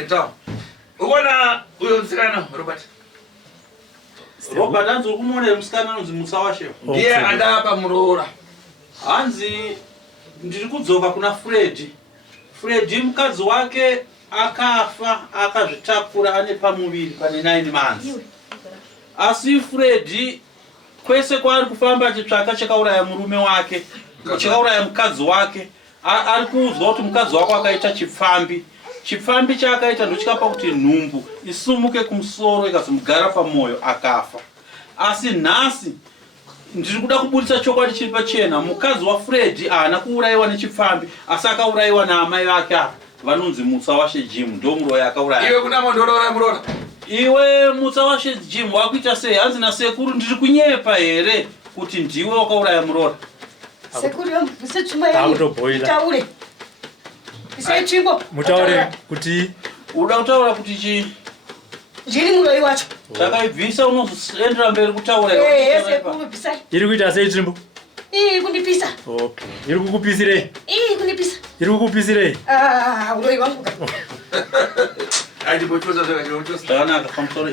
Ento. Uona huyo msikana Robert anzo kumone msikana unzi musawashe. Ndiye andapa Murora. Hanzi ndiri kudzoka kuna Fred mkazi wake akafa akazvitakura ane pamuviri pane 9 months. Asi Fred kwese kwaari kufamba achitsvaka chakauraya murume wake, chakauraya mukadzi wake, ari kuudzwa kuti mukadzi wake akaita chipfambi chaakaita ndochikapa kuti nhumbu isumuke kumusoro ikazomugara pamwoyo akafa. Asi nhasi ndiri kuda kubudisa chokwadi chiri pachena, mukadzi waFred haana kuurayiwa nechipfambi asi akaurayiwa naamai vake apa vanonzi Musawashe Jim, ndo muroyi akauraya. Iwe kuna mondorora Murora. Iwe Musawashe Jim wakuita sei? Hanzi nasekuru ndiri kunyepa here kuti ndiwe wakauraya Murora. Sekuru msechuma yini? Taure. Isechimbo. Mutaure kuti uda kutaura kuti chi? Jini muroyi wacho. Takaibvisa unozoendera mberi kutaura. Sekuru pisai. iri kuita sei Chimbo? Kundipisa. Okay. Iri kukupisirei? Kundipisa. Iri kukupisirei? Uroyi wangu. Aidi bochoza zvakachochoza. Takanaka pamusoro.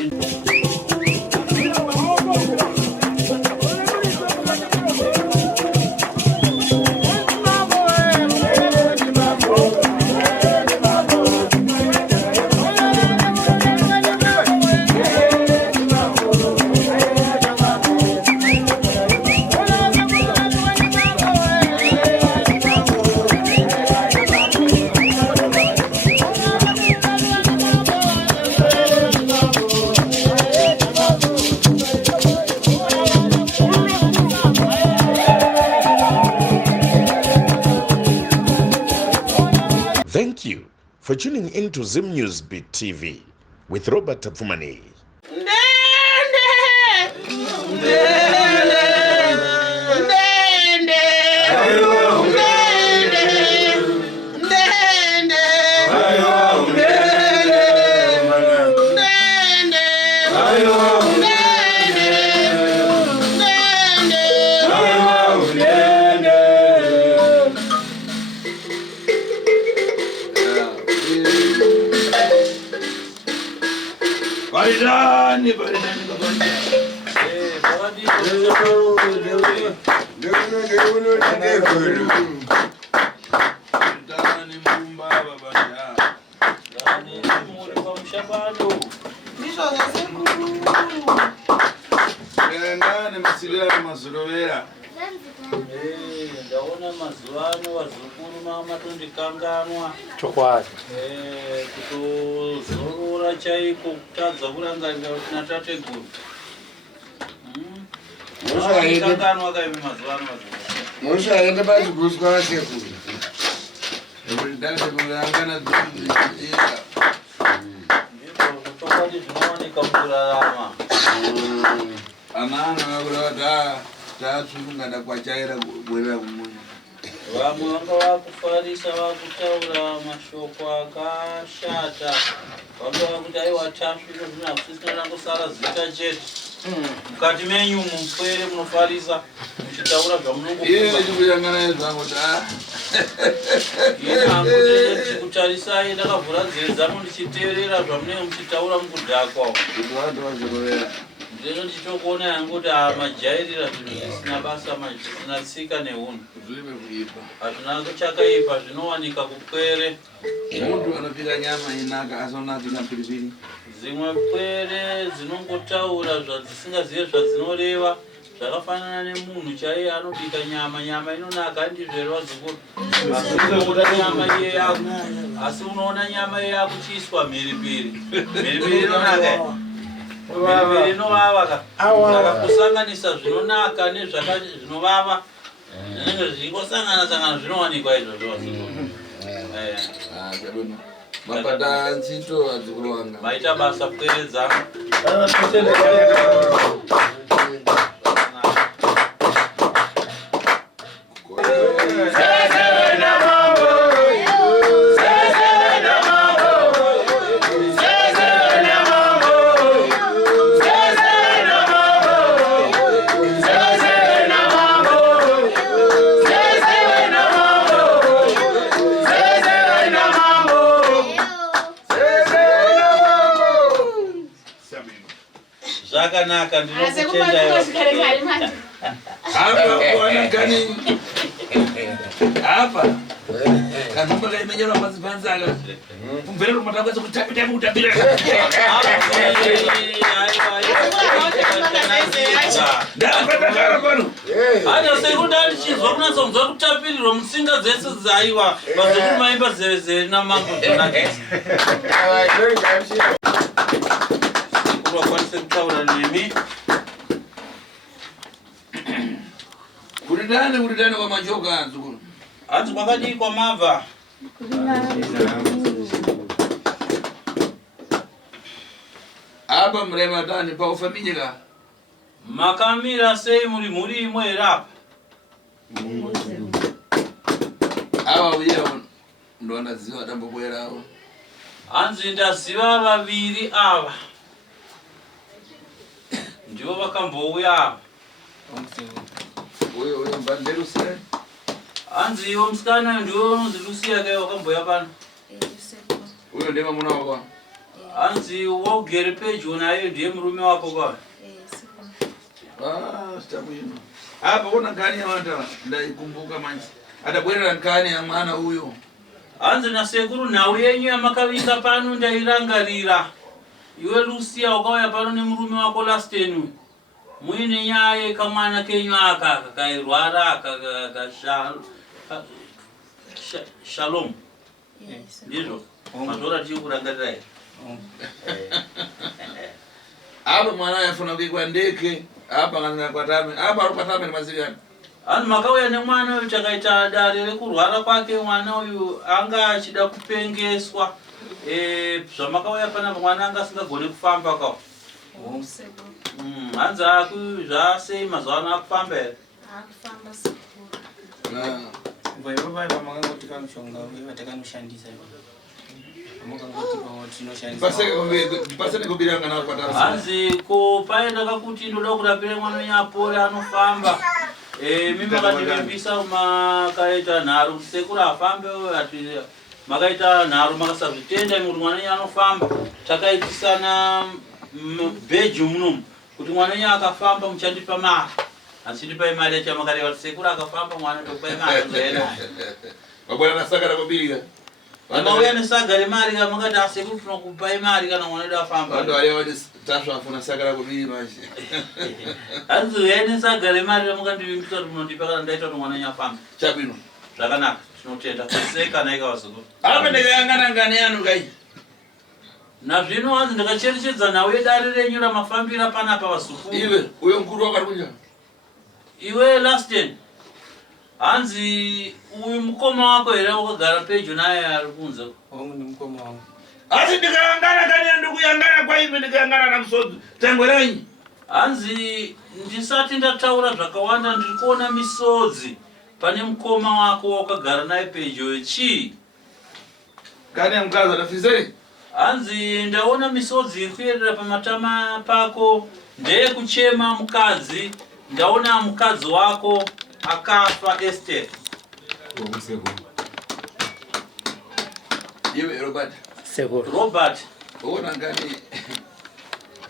Thank you for tuning in to Zim News Beat TV with Robert Tapfumani. Baridani ndaona mazuvano vazukuru mamatondikanganwa chokwadi kutozorora chaiko kutadza kurangarira kuti natateguru kanganwa kaimi mazuvano vazukuru mushaenda pachiguswa vasekuru ndatekurangana chokwadi zvinowanika mukurarama anana vakurava tatsungada kwachaira kubwerera kumunyu. Vamwe vanga vakufarisa vakutaura mashoko akashata. Vanga vakuti aiwa tasviro zvinazvisina rangosara zita chete. Mukati menyu mupwere munofarisa muchitaura zvamunongofunga. Iye chikuyangana zvangu da. Iye hangu chikutarisai ndakavhura nzeve dzangu ndichiteerera zvamunenge muchitaura mukudhakwa. Kuti vantu vazorovera. Ndino ndichitokuona yangu kuti majairira zvinhu zvisina basa zvisina tsika neunhu. Zvive kuipa. Hazvina chakaipa zvinowanika kupwere. Muntu anopika nyama inaka asonapika piripiri. Zimwe pwere dzinongotaura zvadzisingazive zvadzinoreva zvakafanana nemunhu chaiye anobika nyama inonaka ndizvere vazukuru. Nyama iye yako. Asi unoona nyama iye yako chiiswa mhiripiri. Mhiripiri inonaka. Mhiripiri inovava saka kusanganisa zvinonaka nezvinovava zvinenge zvichingosangana zvinowanikwa izvozvo vazukuru. mapata nzito adzukuru wanga maita basa kupweredza. Zvakanaka ndinokuchenja iwe. Hapa wana gani? Hapa. Kana mpaka imenyera mazipanza aka. Mvero mtakwaza kutapita kutapita. Ndapata kana pano. Hata sekunda ndichizwa kunasonzwa kutapiriro musinga dzese dzaiwa. Bazokuri maimba zeze na mango dzonake. Kwanise kutaura nemi. Kuridane kwa majoka nzukuru. Anzi kwakadii kwa mava. Hapa mrema tani pa ufamilia. Makamira sei muri imwe rapa. Hawa uye ndo wanaziwa dambo bwera hao. Anzi ndaziva vaviri ava. Ndivo vakambouya ava. Uyo mbandero sire. Anzi iwo musikana ndiwo unonzi Lucia kai wakamboya pano. Uyo ndema muna wako. Anzi waugere pedyo naye ndiye murume wako kwa. Stamwino. Hapa kuna gani ya wanda ndaikumbuka manje. Atabwerera nkani ya mwana huyo. Anzi na sekuru nawe yenyu yamakavika pano ndairangarira. Iwe Lucia wakauya pano nemurume wako Lastenu. Mwine nyaye kamwana kenyu aka kairwara akasha Shalom. Ndizvo. Mazora tichikurangarira here. Hapa mwana yafuna kuikwa ndeke. Hapa ngana kwatame. Hapa arupatame ni maziviyani. Ani makauya nemwana uyu takaita dare rekurwara kwake mwana uyu anga achida kupengeswa. Zvamakauya panapa mwana anga asingagone kufamba kawo. Hanzi zvasei mazuva ano akufamba here? Akufamba sekuru. Mvaiva vaiva makangoti kamushonga uye vatakanoshandisa. Makangoti tinoshandisa. Pasene kubira ngana kwatame. Hanzi ko paenda kakuti ndoda kurapira mwana wenyapore anofamba. Mimi makandivembisa makaita nharu sekuru afambe ati makaita nharu makasazvitenda kuti mwana wenyu anofamba. Takaitisana bheji munomu kuti mwana wenyu akafamba muchandipa mari. Achindipai mari yacho makareva kuti sekuru akafamba mwana tokupai mari ndoenda. Wabwana nasaka rakubirika. Vamauya nesaga remari makati asekuru tinokupai mari kana mwana wedu afamba. Vandu wale tasva afuna saka rakubiri manje. Hanzi uyai nesaga remari ramukandivimbisa kuti munondipa kana ndaita kuti mwana wenyu afamba. Chabwino. Zvakanaka tinotenda kuseka naika vazukuru. Apa ndikayangana ngane yanu kai. Nazvino hanzi ndakacherechedza nawe dare renyu ramafambira panapa vazukuru. Iwe uyo mkuru wakati Iwe Lasten. Hanzi uyu mukoma wako here wakagara pedyo naye ari kunze. Wangu ni mkoma wangu. Asi ndikayangana kani yandu kuyangana kwa ime ndikayangana na msodzi. Tangweranyi. Hanzi ndisati ndataura zvakawanda ndiri kuona misodzi pane mukoma wako wakagara naye pedyo chii? Kani ya mkaza nafizei? Hanzi ndaona misodzi iri kuyerera pamatama pako. Ndeye kuchema mukadzi. Ndaona mukadzi wako akafa Esther. Iwe Robert. Sekuru. Robert. Uona ngani.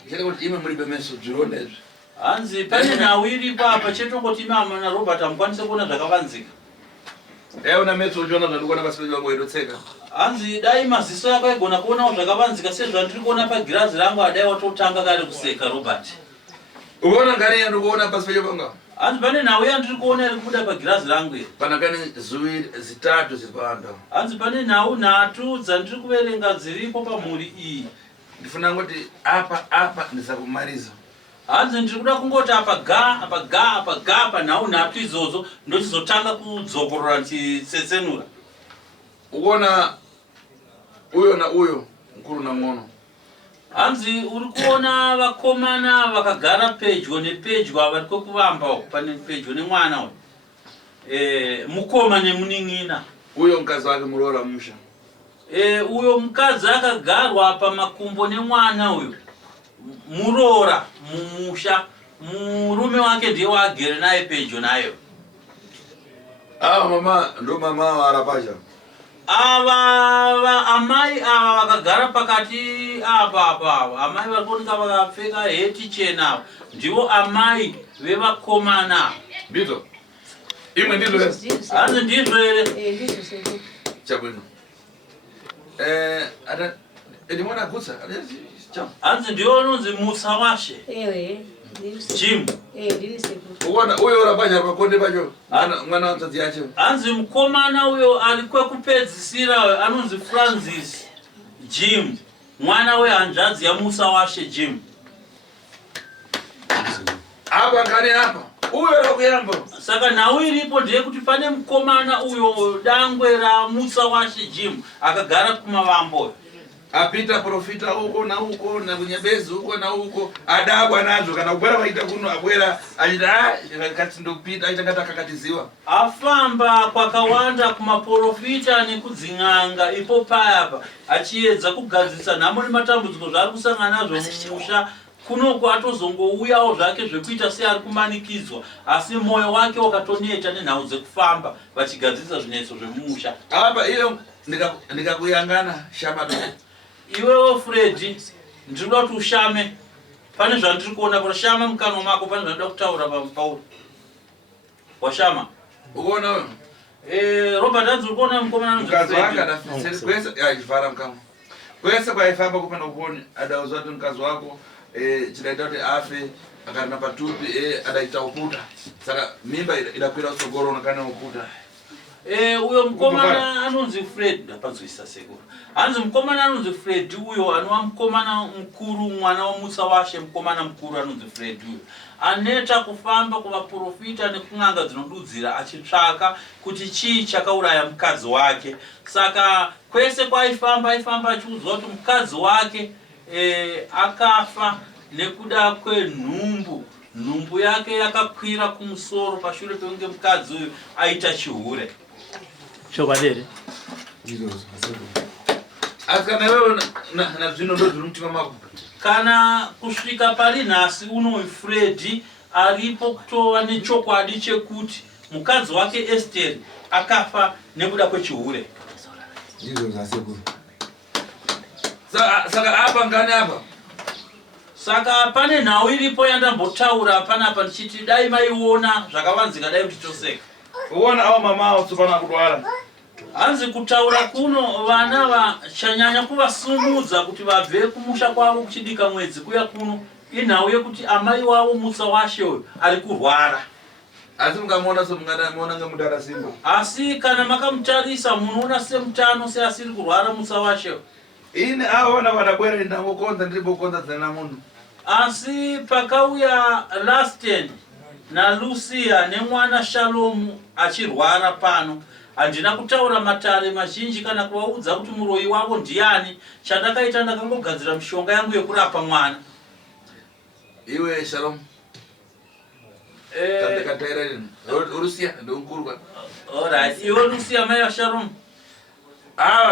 Chele kuti ime muri bemeso zvironda izvi. Hanzi pane nawiri papa chetongoti mama na Robert amukwanise kuona zvakavanzika. Una meso uchiona zvandikuona pasipedzi wangu wedotseka. Hanzi dai maziso yako igona kuonawo zvakavanzika sezvandiri kuona pagirazi rangu adai watotanga kare kuseka Robert. Uona ngani yandu kuona pasipedzi wangu? Hanzi pane nawe yandiri kuona iri kubuda pagirazi rangu iri. Pana kani zitatu zipanda. Hanzi pane nhau nhatu dzandiri kuverenga dziripo pamhuri iyi. Ndifuna ngoti apa ndisakumaliza. Hanzi ndiri kuda kungoti apa nhau nhatu idzodzo ndochizotanga kudzokorora ndichitsetsenura. Uona uyo na uyo mkuru na mwono. Hanzi uri kuona vakomana vakagara pedyo nepedyo avari kwekuvamba pane pedyo nemwana uyu. Mukoma nemunin'ina. Uyo mkazi wake muroora musha. Uyo mukadzi akagarwa pamakumbo nemwana uyu. Muroora mumusha. Murume wake ndiye waagere naye pedyo nayo. Mama ndo mama arapasha. ava amai ava vakagara pakati apa amai varikuoneka vakapfeka heti chena ndivo amai vevakomana. Ndizvo. Imwe ndizvo ere? Hanzi ndizvo ere? Ndizvo sekuru. Chabwino. Ndimona gutsa. Hanzi ndiwo unonzi Musawashe. Ewe. Jim. Ndiri sekuru. Uona uyo urabanya pakonde pacho. Mwana wanzadzi yacho. Hanzi mukomana uyo ari kwekupedzisira anonzi Francis Jim. Mwana wehanzvadzi yaMusawashe Jim. Apa ngani apa? Uyo rakuyamba. Saka nhau iripo ndeyekuti pane mukomana uyo dangwe raMusawashe Jim akagara kumavambo. Apita profita uko na uko na kunyebezi uko na uko adabwa nazo kana kubwera waita kuno abwera achita kati ndopita aita kata kakatiziwa. Afamba kwakawanda kumaprofita nekudzin'anga ipo payapa achiedza kugadzisa nhamo nematambudziko zvaari kusangana nazvo mumusha. Kunoko atozongouyawo zvake zvekuita seari kumanikidzwa asi moyo wake wakatoneta nenhau dzekufamba vachigadzisa zvinetso zvemumusha. Apa iyo ndikakuyangana shama. Iwewo Freddy ndinoda kuti ushame. Pane zvandiri kuona kuti shama mukanwa mako pane zvanoda kutaura pauri. Washama. Uona wewe? Robert Adzi kuona mukomana mukazwanga na kwese achivhara mukamwa. Kwese kwaifamba kupanda kuone adauzwa kuti mukazi wako chidaita kuti afe akarina patupi adaita ukuta. Saka mimba idakwira kutsogoro unokana ukuta. Uyo mukomana anonzi Fred ndapanzwisa sekuru. Hanzi mukomana anonzi Fred uyo anova mukomana mukuru mwana waMusawashe mukomana mukuru anonzi Fred uyo. Aneta kufamba kuvaprofita nekun'anga dzinodudzira achitsvaka kuti chii chakauraya mukadzi wake. Saka kwese kwaifamba achiudzwa kuti mukadzi wake akafa nekuda kwenhumbu. Nhumbu yake yakakwira kumusoro pashure pekunge mukadzi uyu aita chihure. Chokwadi. Akana wewe na zvino ndo zviri mutima mako. Kana kusvika pari nhasi uno Freddy aripo kutova nechokwadi chekuti mukadzi wake Esther akafa nekuda kwechihure. Ndizvo zvasekuru. Saka apa ngani apa? Saka pane nhau iripo yandambotaura panapa ndichiti dai maiona zvakavanzika dai mutitoseka. Uona awo mama watsopana kudwara. Hanzi kutaura kuno vana vachanyanya kuvasumudza kuti vabve kumusha kwavo kuchidika mwedzi kuya kuno inhau yekuti amai wavo Musawashe uyu ari kurwara. Asi mungamuona semungadamuona ngemudara simba. Asi kana makamutarisa munoona semutano seasiri kurwara Musawashe uyu. Ine aona vadabwera ndamukonza ndiribokonza dzana munhu. Asi pakauya Lasten na Lucia nemwana Shalom achirwara pano. Handina kutaura matare mazhinji kana kuvaudza kuti muroi wavo ndiani. Chandakaita ndakangogadzira mishonga yangu yekurapa mwana. Iwe Shalom. Tandikataira ino. Lucia ndongurwa. Alright, iwe Lucia mai Shalom.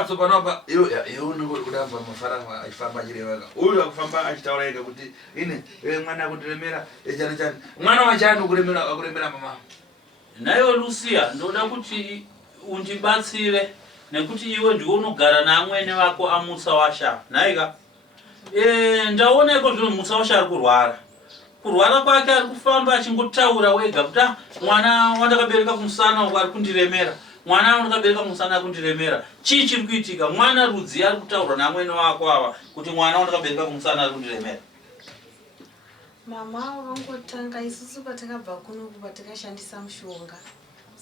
Tsopanopa iwe unodamba mafara achifamba achirevaka. Uyu akufamba achitaura ega kuti ine mwana kundiremera chani chani. Mwana wachani kuremera mama. Naiwe Lucia ndoda kuti undibatsire nekuti iwe ndiwe unogara naamwene vako aMusawashe. Naika ndaoneko zvino Musawashe ari kurwara. Kurwara kwake ari kufamba achingotaura wega kuti mwana wandakabereka kumusana uko ari kundiremera. Mwana wandakabereka kumusana ari kundiremera. Chii chiri kuitika? Mwana Rudzi ari kutaura naamwene wako ava kuti mwana wandakabereka kumusana ari kundiremera. Mama vakangotanga isusu patakabva kuno patakashandisa mushonga.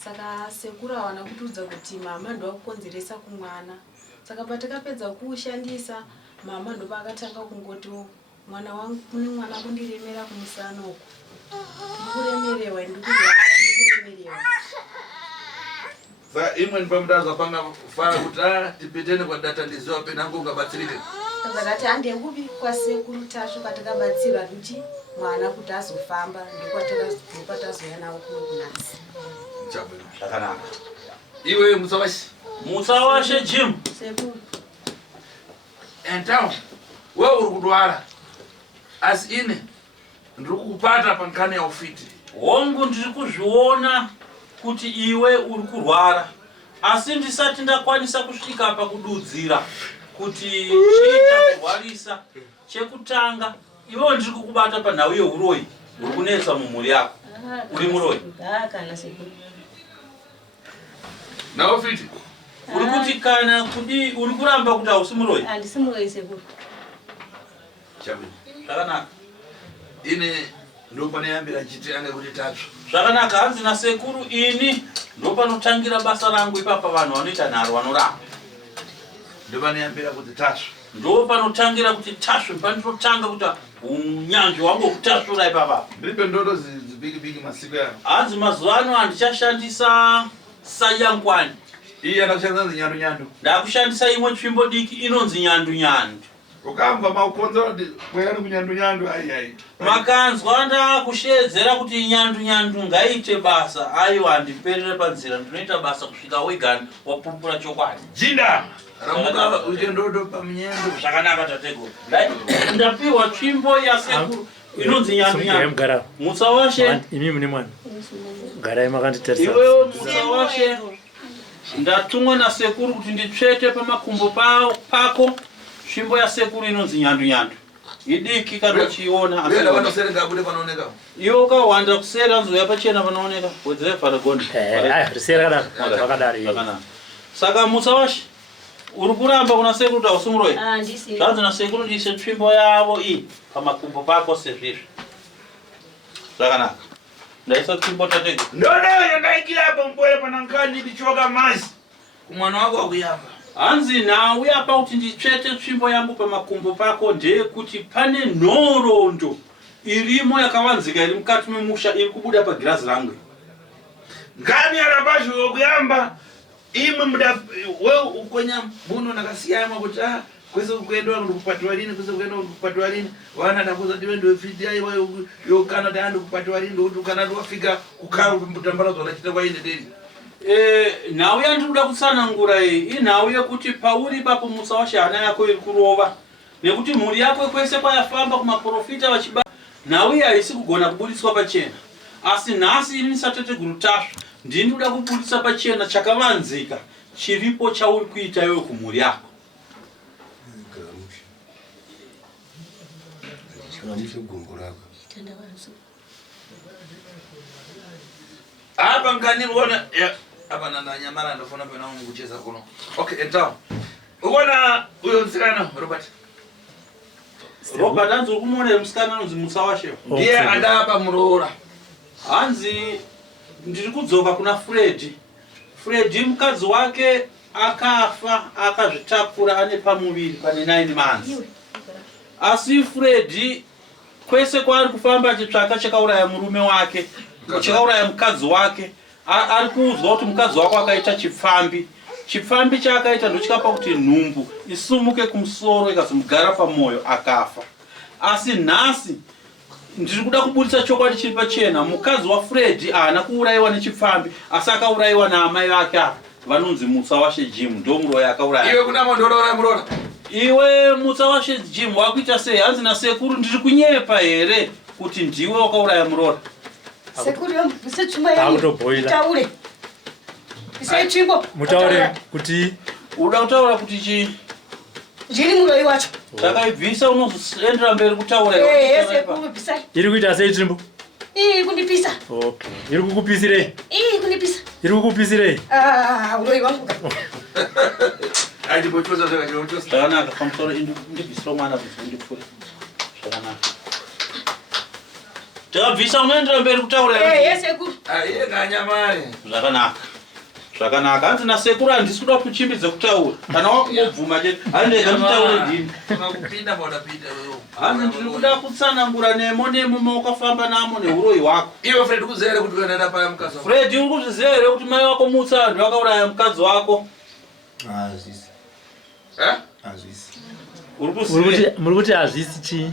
Saka sekuru awana kutiudza kuti mama ndo akukonzeresa kumwana. Saka patakapedza kuushandisa mama ndo paakatanga kungoti mwana wangu kune mwana kundiremera kumusana uko. Ndikuremerewa ndikuremerewa. Saka imwe ndipamutaza panga fara kuti tipitene kwa data ndiziwa penangu ungabatsirike. Saka handekupi kwa sekuru tasho patakabatsirwa kuti mwana kuti azofamba ndokwatazoya nawo kuno kunasi. Chabwino. Zvakanaka. Iwe Musawashe Jim. Sekuru. Então, wewe uri kudwara. Asi ine ndiri kukupata pankani ya ufiti. Hongu ndiri kuzviona kuti iwe uri kurwara. Asi ndisati ndakwanisa kusvika apa kududzira kuti chiita kurwarisa chekutanga iwewe ndiri kukubata panhau yeuroyi uri kunetsa mumhuri yako. Uri muroyi? Kana sekuru. Nawo fiti. Uri kuti kana kudi uri kuramba kuti hausi muroyi? Handisi muroyi sekuru. Chabwino. Zvakanaka. Ine ndopanoyambira chiti anga kuti tatsva. Zvakanaka, hanzi nasekuru ini ndopanotangira basa rangu ipapa vanhu vanoita nharo vanoramba. Ndopanoyambira kuti tatsva. Ndopanotangira kuti tasve panotanga kuti unyanzvi wangu kutasvura ipapa. Ndiripe ndoto bigi masiku ya. Hanzi mazuva ano handichashandisa sayangwani. Iya ndakushandisa nyandu. Ndakushandisa imwe tsvimbo diki inonzi nyandu. Ukamba maukonzo kuti kweyani kunyandu ai. Makanzwa ndakushedzera kuti nyandu ngaite basa. Aiwa handiperere panzira ndinoita basa kusvika wegani wapupura chokwadi. Jinda. Ramuka uje ndoto pamunyendo. Zvakanaka tateguru. Ndapiwa tsvimbo yasekuru inonzi nyandu. Mutsa washe. Imi mune mwana. Garai makanditarisa. Iwewe mutsa washe. Ndatumwa nasekuru kuti nditsvete pamakumbo pako. Tsvimbo yasekuru inonzi nyandu. Idiki kana chiona. Wenda vanoserenga bude panooneka. Iwo kawanda kusera nzoya pachena panooneka. Wedzere paragondi. Risera kadaro. Vakadari. Saka mutsa washe. Uri kuramba kuna sekuru kuti hausi muroyi? Ndisi. Zvanzi nasekuru ndiise tsvimbo yavo iyi pamakumbo pako sezvizvi. Zvakanaka. Ndaisa tsvimbo tateguru. Ndono yandaikira apo mpore panankani ndichoka mazi. Kumwana wako wakuyamba. Hanzi nauya apa kuti nditsvete tsvimbo yangu pamakumbo pako ndeyekuti pane nhoroondo irimo yakavanzika iri mukati memusha iri kubuda pagirazi rangu. Ngani arapazho wakuyamba. Imwe muda wewe ukonya muno nakasiyama kuti kwese kuendwa ndikupatwa lini kwese kuendwa ndikupatwa lini wana ndakuza ndiwe ndio fiti ai wewe yokana ndando kupatwa lini ndio ukana ndofika kukaro mutambarazo nachita kwa ine deli. Nauya ndikuda kutsanangura iyi inhau yekuti pauri papo mutsa washe hana yako iri kurova nekuti mhuri yako kwese kwayafamba kumaprofita vachiba nhau iyi haisi kugona kubudiswa pachena. Asi nhasi ini sateteguru tasva ndini kuda kubudisa pachena chakavanzika chiripo chauri kuita iwe kumhuri yako. Apa ngani uona apa nandanyamara ndofuna pena kucheza kuno. Okay, entawo. Uona uyo msikana Robert. Robert hanzi uri kumuona musikana anonzi mutsa washe. Ndiye andapa muroora. Hanzi ndiri kudzoka kuna Fred mukadzi wake akafa akazvitakura ane pamuviri pane 9 months. Asi Fred kwese kwaari kufamba achitsvaka chakauraya murume wake, chakauraya mukadzi wake, ari kuudzwa kuti mukadzi wake akaita chipfambi chaakaita ndochikapa kuti nhumbu isumuke kumusoro ikazomugara pamwoyo akafa. Asi nhasi ndiri kuda kubudisa chokwadi chiri pachena. Mukadzi waFred haana kuurayiwa nechipfambi asi akaurayiwa naamai vake apa vanonzi mutsa washe Jim ndo muroyi akauraya. Iwe kuna mondorora murora. Iwe mutsa washe Jim wakuita sei? Hanzi nasekuru ndiri kunyepa here kuti ndiwe wakauraya murora. Sekuru yomubvise tsvimbo yangu. Taure. Bvise tsvimbo. Mutaure kuti uda kutaura kuti chi? Zviri muroyi wacho. Takaibvisa unozoendera mberi kutaura. Sekuru bvisai. iri kuita sei tsvimbo? Kundipisa. Okay. Iri kukupisirei? Kundipisa. Iri kukupisirei? Uroyi wangu. Aidi bochoza zvakachochoza. Zvakanaka pamusoro indibvisira mwana kuti ndipfure. Zvakanaka. Takabvisa unoendera mberi kutaura. Sekuru. Iye kanyamare. Zvakanaka. Hanzi nasekuru handisi kuda kuchimbidza kutaura. Kana wakungobvuma chete handega kutaura ndini. Kupinda modapinda wewe. Hanzi ndiri kuda kutsanangura nemo maukafamba namo neuroyi hwako. Iwe Fred kuzere kuti unoenda paya mukadzi wako. Fred uri kuzviziva here kuti mai wako mutsa vanhu vakauraya mukadzi wako? Hazvisi. Hazvisi. Muri kuti hazvisi chii?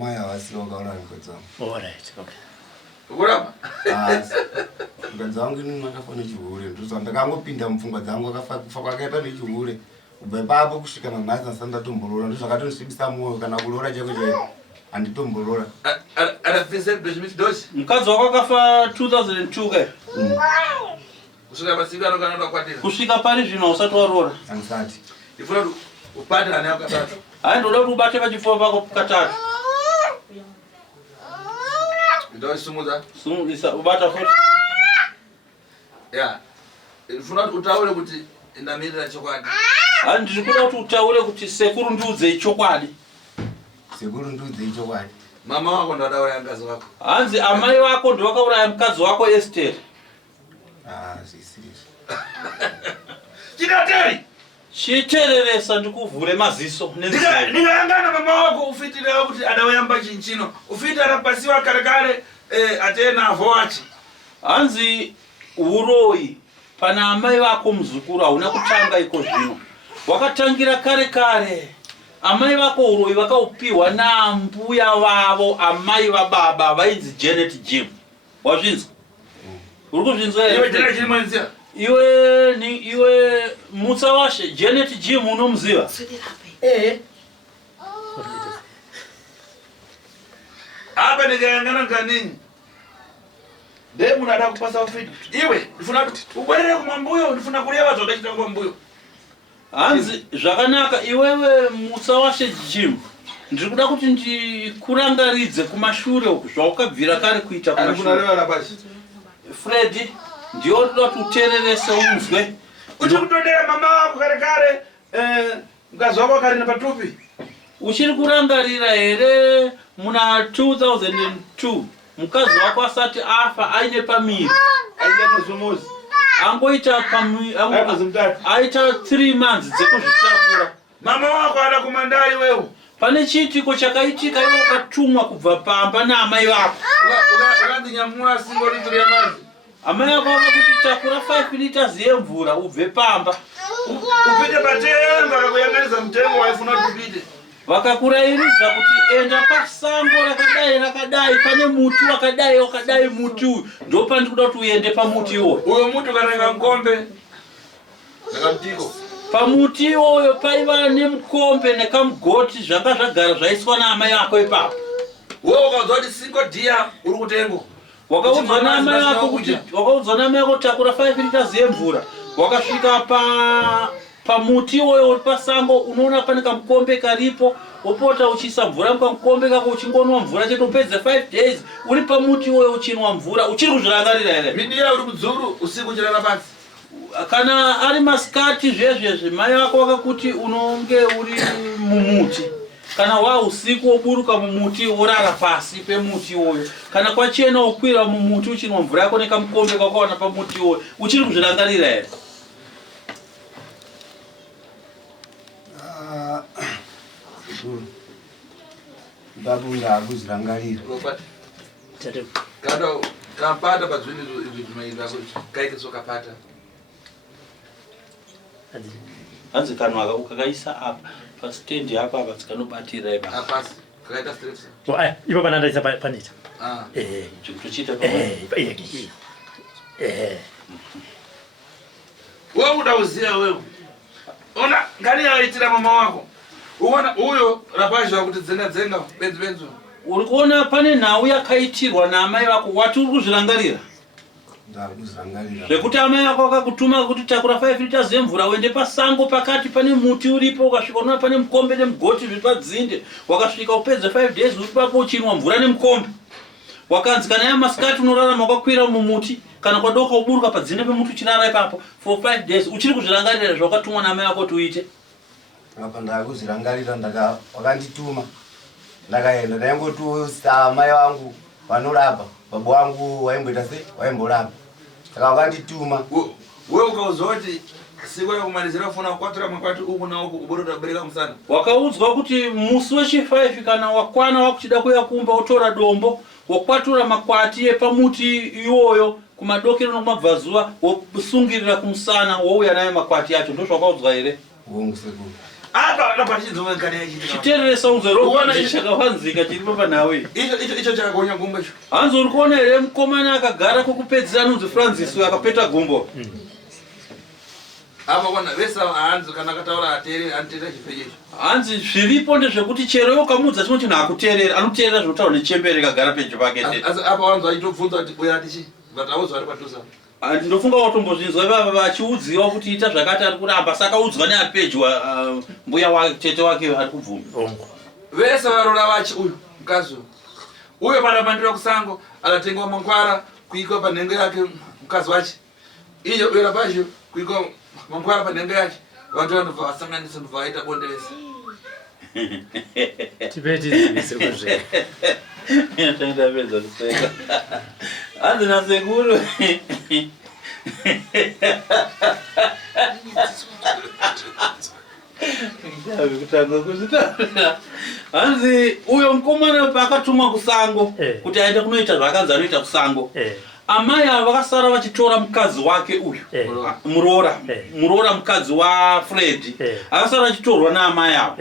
Mai havasi vakauraya mukadzi wangu. Alright, okay. Ukurapa? Mukadzi wangu inini akafa nechihure. Ndozva ndakangopinda mupfungwa dzangu akafa kwakaita nechihure. Kubva ipapo kusvika nanhasi ndasati ndatomborora. Ndozvakatongisvibisa mwoyo kana kuroora chaiko chaiko. Handitomborora. Ana Vincent Benjamin Doshi. Mukadzi wako akafa 2002 ke? kusvika masiku anokana kwatira kusvika pari zvino usati warora Ansati. ifuna upate ana yako katatu hai ndoda kuti ubate pachipfuva pako katatu ndosumudza sumudza ubata futi ya ifuna utaure kuti ndamirira chokwadi hai ndiri kuda kuti utaure kuti sekuru ndiudze chokwadi Sekuru ndiudze chokwadi mama wako ndo adauraya mkazi wako hanzi amai vako ndo vakauraya mukadzi wako Esther chidateri chitereresa ndikuvhure maziso ndingayangana mama wako ufitira kuti adauyamba chinchino ufitira arapasiwa kare kare atena avoachi hanzi uroyi pana amai vako muzukuru hauna kutanga iko zvino wakatangira kare kare amai vako uroyi vakaupiwa nambuya vavo amai vababa vainzi Janet Jim wazvinzwa uri kuzvinzwa iwe mutsa washe Janet Jim unomuziva apa ndikayangana nganini ndemunhu ada kupasa ufiti iwe ndifuna kuti ubwerere kumambuyo ndifuna kureva zvakachita kumambuyo hanzi zvakanaka iwewe mutsa washe Jim ndiri kuda kuti ndikurangaridze kumashure uku zvaukabvira kare kuita kumashure Freddy ndiyo ndoda kuti utererese unzwe uchi kutondera mama wako kare kare mkazi wako akarina patupi uchiri kurangarira here muna 2002 mkazi wako asati afa aine pamiri angoita aita 3 months dzekuzvitakura mama wako ada kumandari wewe pane chiitiko chakaitika iwe ukatumwa kubva pamba naamai vako ukandinyamura singo litiri yamazi amai vako vakakuti takura 5 liters yemvura ubve pamba upite patemba vakakuyanganisa mutengo waifuna kuti upite vakakurayiridza kuti enda pasango rakadai pane muti wakadai muti uyu ndo pandikuda kuti uende pamuti iwoyo uyo muti ukananga mukombe nakamutiko pamuti iwoyo paiva nemukombe nekamugoti zvanga zvagara zvaiswa naamai vako ipapo wewe ukaudzwa kuti single deer uri kutengo wakaudzwa naamai vako takura 5 liters yemvura wakasvika pamuti iwoyo uri pasango unoona pane kamukombe karipo wopota uchiisa mvura mukamukombe kako uchingonwa mvura chete upedze 5 days uri pamuti iwoyo uchinwa mvura uchiri kuzvirangarira here midira uri kudzuru usiku uchirara pasi kana ari masikati zvezvezve mai vako vakakuti unonge uri mumuti kana usiku woburuka mumuti worara pasi pemuti iwoyo kana kwachena wokwira mumuti uchinwa mvura yako nekamukombe kwakawana pamuti iwoyo uchiri kuzvirangarira here babu ndakuzvirangarira kana kapata pazvinhu izvi zvinoita kuti kaite sokapata hanzi kanhu ukakaisa apa pasitendi apa apa tikanobatira apasi kakaita stress ipo panandaisa panita chikutochiita wewe uda uziya wewe ona ngani yaitira mama wako uona uyo rapazha kuti dzenga benzo uri kuona pane nhau yakaitirwa naamai vako wati uri kuzvirangarira zvekuti amai vako vakakutuma kuti takura 5 liters yemvura uende pasango pakati pane muti uripo ukasvika unoona pane mukombe nemugoti zviri padzinde wakasvika upedze 5 days uri papo uchinwa mvura nemukombe wakanzi kana yamasikati unorarama wakakwira mumuti kana kwadoka uburuka padzinde pemuti uchirara ipapo for 5 days uchiri kuzvirangarira zvawakatumwa naamai vako kuti uite apa ndakuzvirangarira wakandituma ndakaenda ndaingotusa mai vangu vanorapa baba wangu waimboita sei waimborapa saka wakandituma wewe ukaudzwa kuti siku yakumalizira kufuna kukwatira makwati uku na uku kuburuka kubereka musana wakaudzwa kuti musi wechi5 kana wakwana wakuchida kuya kumba utora dombo wokwatura makwati epamuti iwoyo kumadokero nokumabvazuva wosungirira kumusana wouya naye makwati acho ndo zvakaudzwa here wongusekuru apa rapachidzowe ngani yachitika chitereresa unzwe chakavanzika chiripo panawe icho chakagonya gumbo icho hanzi uri kuona here mukomana akagara kwekupedzisira anonzi Francis uyo akapeta gumbo apa kona vesa hanzi kana akataura ateereri anoteerera chipfecho icho hanzi zviripo ndezvekuti chero iwe ukamudza chimwe chinhu hakuteerera anoteerera zvinotaura nechembere kagara pedyo pake asi apa wanzi achitobvunza kuti uya tichi but audzwa ari padhuza Ndofunga watombozvinzwa baba vachiudziwa kuti ita zvakati ari kuramba saka udzwa neari pedyo mbuya wake tete wake ari kubvuma. Vese varora vachi uyu mkazi uyo parapandira kusango alatengwa mankwara kuikwa panhengo yake mkazi wache. Iyo uyo rapazho kuikwa mankwara panhengo yake. Vantu vanobva vasanganisa ndobva vaita bonderesa. Tipeti zvisiri kuzve. Ndapedza kuseka. Hanzi nasekuru. Kutanga kuzvitaura. Hanzi uyo mukomana paakatumwa kusango kuti aende kunoita zvakanzi anoita kusango. Amai ava vakasara vachitora mukadzi wake uyu Murora mukadzi waFred akasara vachitorwa naamai ava.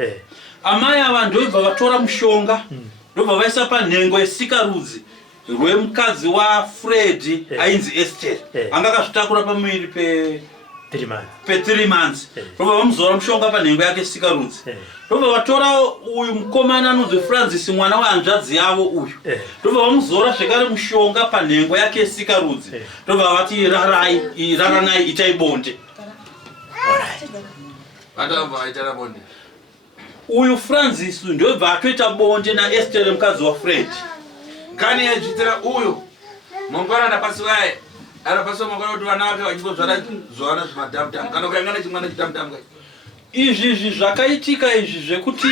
Amai ava ndobva vatora mushonga ndobva vaisa panhengo yesikarudzi rwemukadzi waFred ainzi Esther anga akazvitakura pamuviri pe 3 months. Ndobva vamuzora mushonga panhengo yake sikarudzi. Ndobva vatora uyu mukomana anonzi Francis mwana wehanzvadzi yavo uyu. Ndobva vamuzora zvekare mushonga panhengo yake sikarudzi. Ndobva vati raranai itai bonde. Vandabva vaita bonde. Uyu Francis ndobva atoita bonde naEsther mukadzi waFred. Kani yezvitira uyu mangwana napasi vaye arapaswa mangwana kuti vana vake vachizozvara zvawana zvimadhamdhamu kana kuyangana chimwana chidhamdhamu kai. Izvi zvakaitika izvi zvekuti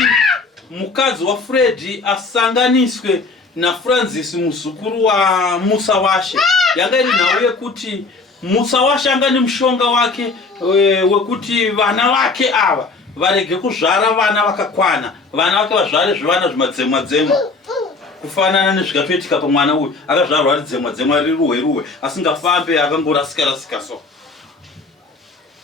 mukadzi waFred asanganiswe naFrancis muzukuru waMusa Washe. Yanga iri nhau yekuti Musa Washe anga nemushonga wake wekuti vana vake ava varege kuzvara vana vakakwana. Vana vake vazvare zvivana zvimadzemwa kufanana nezvikatoitika pamwana uyu akazvarwa ari dzemwa riri ruwe asingafambe akangorasika so.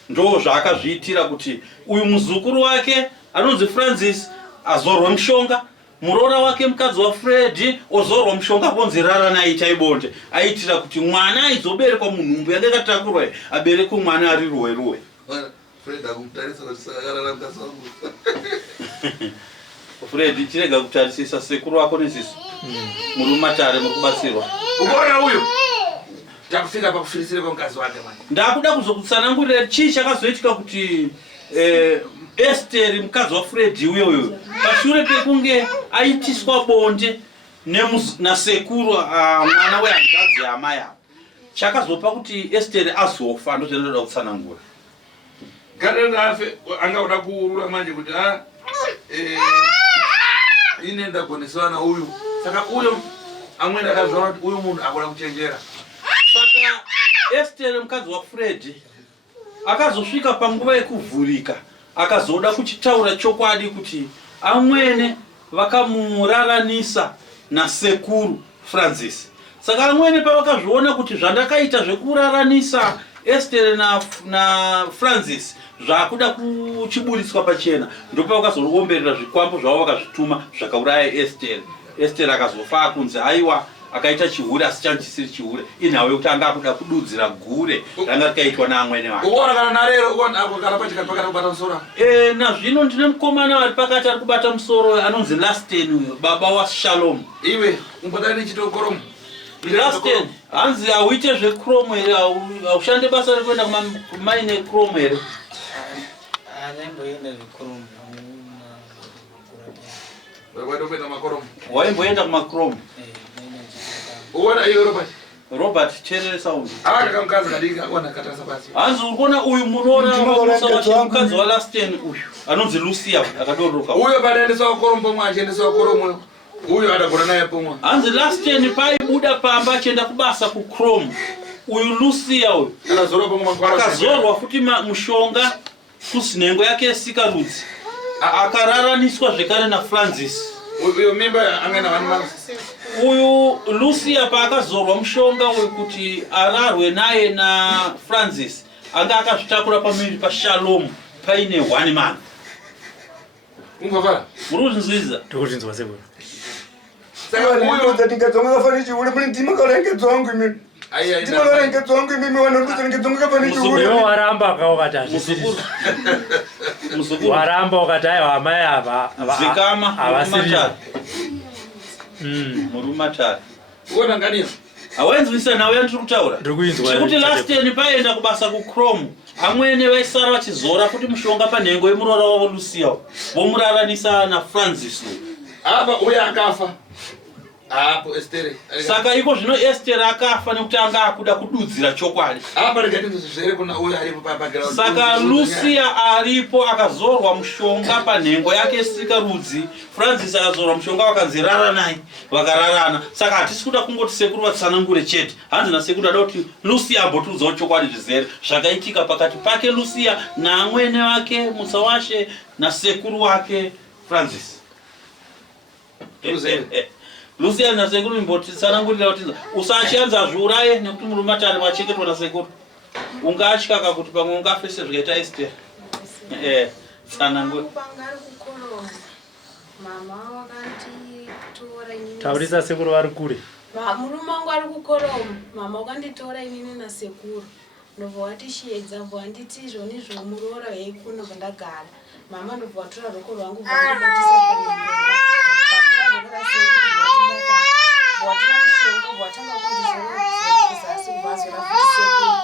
Ndo zvaakazviitira kuti uyu muzukuru wake anonzi Francis azorwa mushonga, murora wake mukadzi waFred ozorwa mushonga ponzi raranai itai bonde, aitira kuti mwana aizoberekwa munhumbu yanga yakatakurwa aberekwe mwana ari ruwe. Fred akumtarisa kuti sakarara mkasangu. Fred chirega kutarisisa sekuru wako nesisu. Muri matare muri kubatsirwa. Ukaona uyu takufika pakufirisira kwamkazi wake manje. Ndakuda kuzokutsanangurira chii chakazoitika kuti Esther mukadzi waFred uyo pashure pekunge aitiswa bonde nasekuru mwana wehanzvadzi yamai ava. Chakazopa kuti Esther azofa ndotoda kutsanangura. Gadarafe angauda kuurura manje kuti ine ndagoneswa na uyu. Saka uyu amweni akazvaona kuti uyu munhu akuda kuchenjera. Saka Esther mukadzi waFred akazosvika panguva yekuvhurika akazoda kuchitaura chokwadi kuti amwene vakamuraranisa nasekuru Francis. Saka amwene pavakazviona kuti zvandakaita zvekuraranisa Esther na Francis zvakuda kuchiburitswa pachena ndipo vakazoromberera zvikwambo zvavo vakazvituma zvakauraya Esther akazofa akunzi aiwa akaita chihure asi chanchisiri chihure inhawe yekuti anga akuda kududzira gure ranga rikaitwa naamwene wake. Uona kana narero uona ako kana pachikati pakati kubata musoro. Nazvino ndine mukomana ari pakati ari kubata musoro anonzi Lasten baba waShalom. Iwe umbodani chitokoromo. Lasten hanzi auite zvechrome here aushande basa rekuenda kumaine chrome here. Anemboenda zvikoromo. Waenda makoromo. Waimboenda kumaChrome. Uona iyo Robert Cherere Sound. Akakamkazi kadika uona katasa basi. Hanzi urikuona uyu murora wamusa mukadzi waLasten uyu anonzi Lucia akadoroka. Uyo padaendesa wakoromo pomwe achiendesa wakoromo uyo adagona naye pomwe. Hanzi Lasten paibuda pamba achienda kubasa kuChrome. Uyu Lucia uyu akazorwa pomwe mangwana. Akazorwa futi mushonga kusinhengo yake yesikarudzi. Akararaniswa zvekare naFrancis. Uyo mimba angana vana mama. Uyu Lucia paakazorwa mushonga wekuti ararwe naye na Francis anga akazvitakura pamuviri paShalom paine 1 month. Ungavara? Murunzwiza? Ndikutinzwa sekuru. Saka uyo tatingadzonga kafani chiule muli ndima kalengedzwa wangu imimi. Ndima kalengedzwa wangu imimi wanondutselengedzwa kafani chiule. Iwe waramba ukati hazvisiri. Waramba ukati aiwa amai ava Zikama havasiri. Murumatari. Uona nganiyo. Awenzi nawe ndiri kutaura. Chikuti last year paenda kubasa ku Chrome. Amwene vaisara vachizora kuti mushonga panhengo yemurora wavo Lucia. Vomuraranisa na Francis. Apa uya akafa. Apo Esther. Saka iko zvino Esther akafa nekuti anga akuda kududzira chokwadi. Apa regati zvere kuna uya aripo paground. Saka Lucia aripo akazorwa mushonga panhengo yake sika rudzi. Francis akazorwa mushonga wakanzirara naye vakararana. Saka hatisi kuda kungoti sekuru vatsanangure chete. Hanzi na sekuru ada kuti Lucia ambotudzawo chokwadi zvizere zvakaitika pakati pake Lucia naamwene wake Musawashe na sekuru wake Francis. Lucia na sekuru mboti tsanangurira kuti usachanza zvuraye nekuti murume atari wacheketwa na sekuru. Ungatya kakuti pamwe ungafese zvikaita Esther. Tsanangura. Mama wakati tora inini. Taurisa sekuru vari kure. Murume wangu ari kukoroma. Mama wakanditora inini na sekuru. Ndobva watishiedza bva anditi zvoni zvomurora veikuno vandagara. Mama ndobva watora roko rwangu vakubatisa panyumba. Vakubatisa sekuru watanga mushonga watanga kundizora zasi kubazora futi sekuru.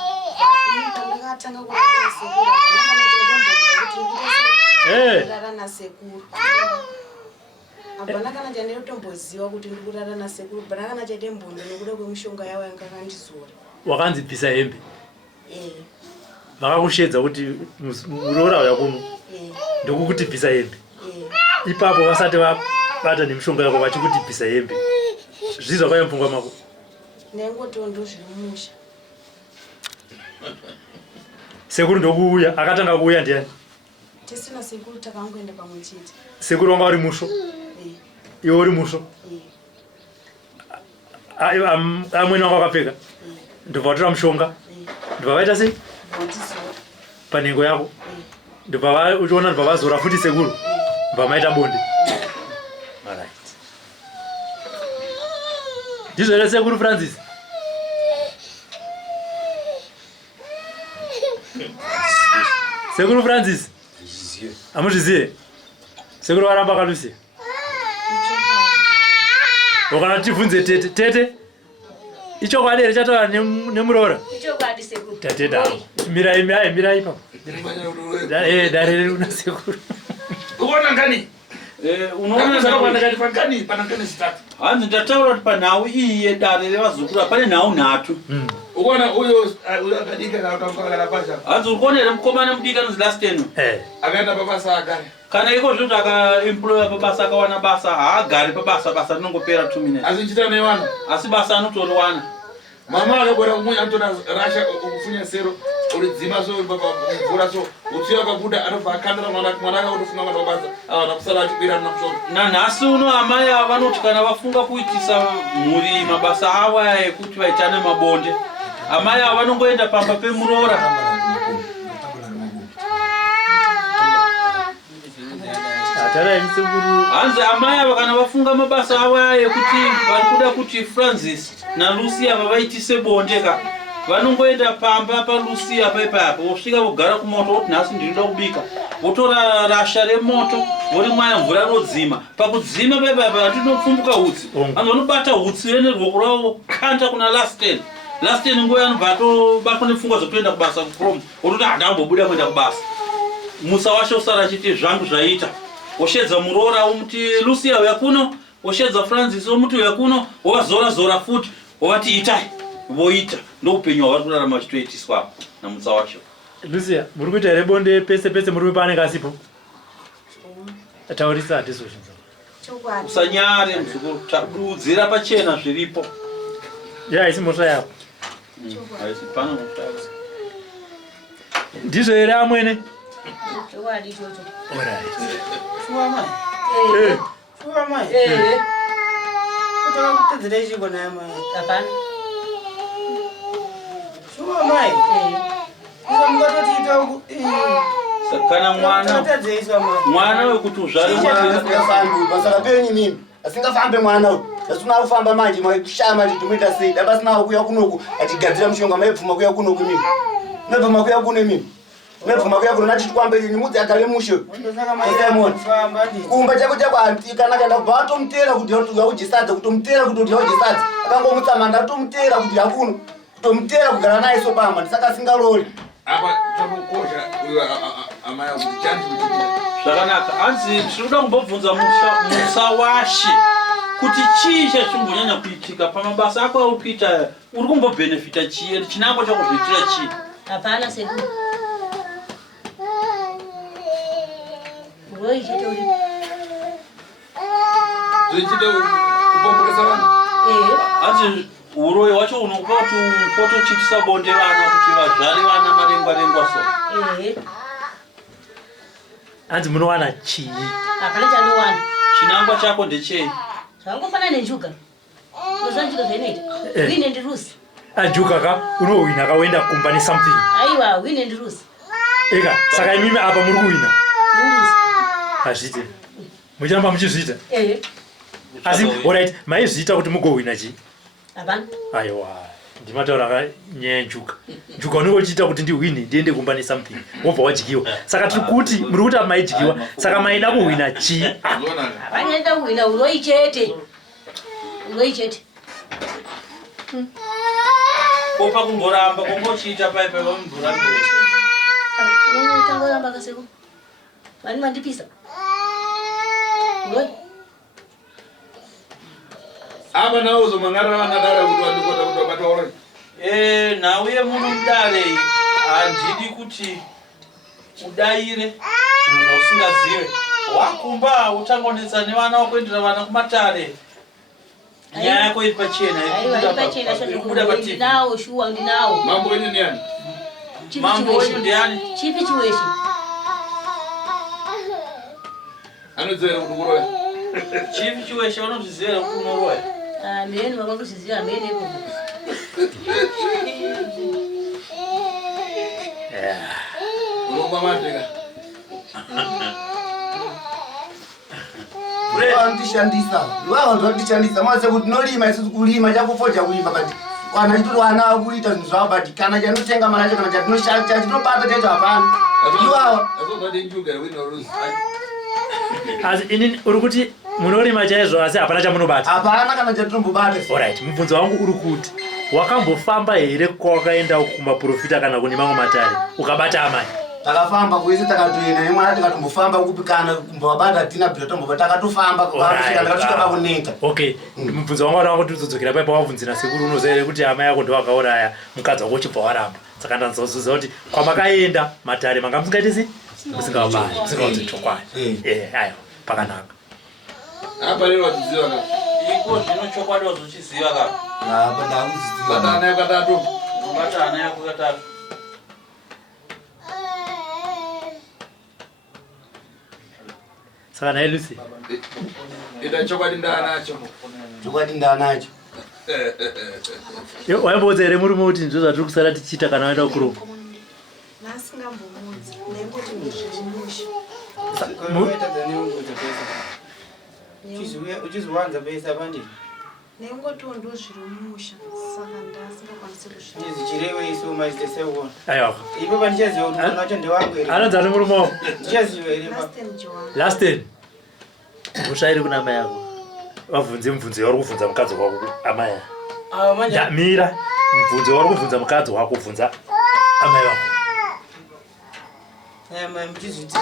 Ndakatanga kuona sekuru. Ndakatanga na sekuru. Abana kana jane utomboziwa kuti ndikurara na sekuru bana kana chete mbondo nekuda kwemushonga yawo yankakandizora. Wakanzipisa hembe. Vakakushedza kuti murora yakuno. Ndokuti pisa hembe. Ipapo vasati vabata nemushonga yako vachikuti pisa hembe. Zvizva kwaya mupfungwa mako. Nengotondo zvirimusha. Sekuru ndokuuya akatanga kuuya ndiani? Tisina sekuru takangoenda pamwe chete. Sekuru wanga uri musho. Iwe uri musho. Amwene wanga wakapfeka. Ndobva watora mushonga. Ndobva vaita sei? Panhengo yako. Ndobva uchiona ndobva vazora futi sekuru. Ndobva maita bonde. Alright. Ndizvo here sekuru Francis? Sekuru Francis? Amuzvizive? Sekuru varamba kalusia? Wakana tivunze tete. Tete? Ichokwadi here chataura nemuroora? Ichokwadi sekuru. Tateda. Mirai ipapo. Darere una sekuru. Uona ngani? Unoona ngani panangani zitatu. Hanzi ndataura kuti panhau iyi yedarere vazukuru pane nhau nhatu. Uona uyo akadika kana utamkala pasha. Hanzi urikuona here mukomana mudikani last year. Akaenda pabasa agare. Kana iko zvino akaemploya pabasa akawana basa haagari pabasa basa rinongopera 2 minutes. Asi nchita newana. Asi basa anotoriwana. Mama akabora kumwe anotona rasha kufunya sero ulidzima so mvura so utsiya kabuda anobva akandira mwana akakutofunga mwana wabasa awana kusala achibira nakushona. Nanhasi uno amai ava vanoti kana vafunga kuitisa mhuri mabasa avo ekuti vaitane mabonde amai ava vanongoenda pamba pemuroora. Hanzi amai ava kana vafunga mabasa avo ekuti vari kuda kuti Francis na Lucia vaitise bonde ka vanongoenda pamba paLucia paipapo vosvika vogara kumoto voti nhasi ndinoda kubika votora rasha remoto voti mwaya mvura rodzima pakudzima paipapo vatinopfumbuka hutsi vanhu vanobata hutsi rene ruoko rwavo kanta kuna Lasten nguva yanobva atobatwa nepfungwa dzokutoenda kubasa kuChrome vototi handambobuda kuenda kubasa Musawashe usara achiti zvangu zvaita woshedza muroora womuti Lucia uya kuno woshedza Francis womuti uya kuno wovazora futi wovati itai voita ndoupenyu hwavari kurarama vachitoitiswa naMusawashe. Lucia muri kuita here bonde pese murume paanenge asipo? Taurisa hatiso zvinhu. Usanyare muzukuru tadudzira pachena zviripo. Haisi mhosva yako. Haisi pana mhosva yako. Ndizvo here amwene? Chokwadi ichocho. Alright. Shuwa mai. Shuwa mai. Kutoka kutedzera ichiko naye mai. Hapana. Shuwa mai. Kuza mungatotiita uku. Kana mwana wekuti uzvare basa penyu mimi asingafambe mwana uyu asina kufamba manje mashama ndimoita sei dabasina kuya kunoku achigadzira mushonga maibvuma kuya kunoku mimi nabva makuya kuno mimi Unebvuma kuya kuna nati twambe ni mudzi agale musho. Kumba chako chako antika nakaenda kubva atomutera kuti ujisadza kutomutera kuti ujisadza. Akangomutsamanda atomutera kuti akuno. Kutomutera kugara naye so pamba saka singaloli. Apa tomukosha amaya kuti chanti kuti zvakanaka anzi zvinoda kumbobvunza musawashi kuti chii chachingonyanya kuitika pamabasa ako aurikuita uri kumbobhenefita chii chinangwa chakuzviitira chii? Hapana sekuru. Uroi chete uri. zvichite kupomboresa vanhu. Anzi uroi wacho unokupa kuti potochitisa bonde vana kuti vazvare vana marengwa so. Anzi munowana chii? Hapana chanowana. Chinangwa chako ndechei? Zvangofana nenjuga. Nozvanjuga zvainoita. Win and lose. Ajuka ka unowina kaenda kumbani something. Aiwa, win and lose. Ega, saka imimi apa muri kuwina. Lose. Azvite. Muchamba muchizvita? Asi alright, maizvita kuti mugowina chi? Hapana. Aiwa. Ndimataura nyaya njuka. Njuka unochiita kuti ndiwini ndiende kumbani something. Wobva wajikiwa. Saka tiri kuti muri kuti maijikiwa. Saka maida kuwina chi? Hapana enda kuwina uroi chete. Uroi chete. Kopa kungoramba kongochiita paipa vamvura mbere. Tangoramba kaseko. Mani mandipisa. Uroi. Apa nawo uzomangara vangadara kuti vandikota kuti wabata uroi. Nauye munhu mudare handidi kuti udaire zvinhu zvausingazive. Wakumba utangonetsa nevana wakuendera vana kumatare. Nyaya yako iri pachena. Aiwa pachena zvinokuda ndinawo shuwa ndinawo. Mambo wenyu ndiani? Mambo wenyu ndiani? Chipi chiweshi. Anodzera kuti uroya. Chipi chiweshi vanozvizera kuti unoroya. Ameni vakangozviziva ameni ipo. Unomba mateka. Ndishandisa. Wao ndo ndishandisa. Mase kuti nolima isusu kulima chakufoja kulima but wana chitoro wana akuita zvinhu zvavo but kana chanotenga mara chacho kana chatinoshanda chinobata chacho hapana. Iwawa azobade njuga wina ruzi. Asi inini uri kuti munorima chaizvo asi hapana chamunobata? Hapana kana chatinombobata. Alright, mubvunzo wangu uri kuti wakambofamba here kwawakaenda kumaprofita kana kune mamwe matare ukabata amai? Takafamba kuise takatoenda nemwana tikatombofamba kupikana kumbobata tina bhira tombobata takatofamba kusvika ndakasvika pakuneta. Okay, mubvunzo wangu wanga kuti uzodzokera paipa wabvunzira sekuru unoziva here kuti amai yako ndovakauraya mukadzi wako uchibva waramba. Saka ndanzoziva kuti kwamakaenda matare manga musingaitisi musingavabari musingaudzi chokwadi. Aiwa pakanaka. Apa lero wadziziva ka? Iko zvino chokwadi wazochiziva ka? Apa ndakudziziva. Bata ana yako katatu. Bata ana yako katatu. Saka naye Lucy. Ita chokwadi ndanacho. Chokwadi ndanacho. Yo waimbodza here murume kuti ndizvo zvatiri kusara tichiita kana waenda kukurumba? Nasingambomudzi nengoti ndozvimusha. Uchiziwanza pesa pandi. Nengotiwo ndozviri musha saka ndasingakwanisi kusvika. Chirewe isu maizite sewona. Aiwa. Ipo pandichaziva kuti mwana wacho ndewangu here. Anonzi ari murume wako? Ndichaziva here pa. Lasten. Ushairi kuna amai yako. Wabvunze mubvunzo yauri kubvunza mukadzi wako amai yako. Mira. Mubvunzo yauri kubvunza mukadzi wako bvunza amai wako. Mai muchizvitire.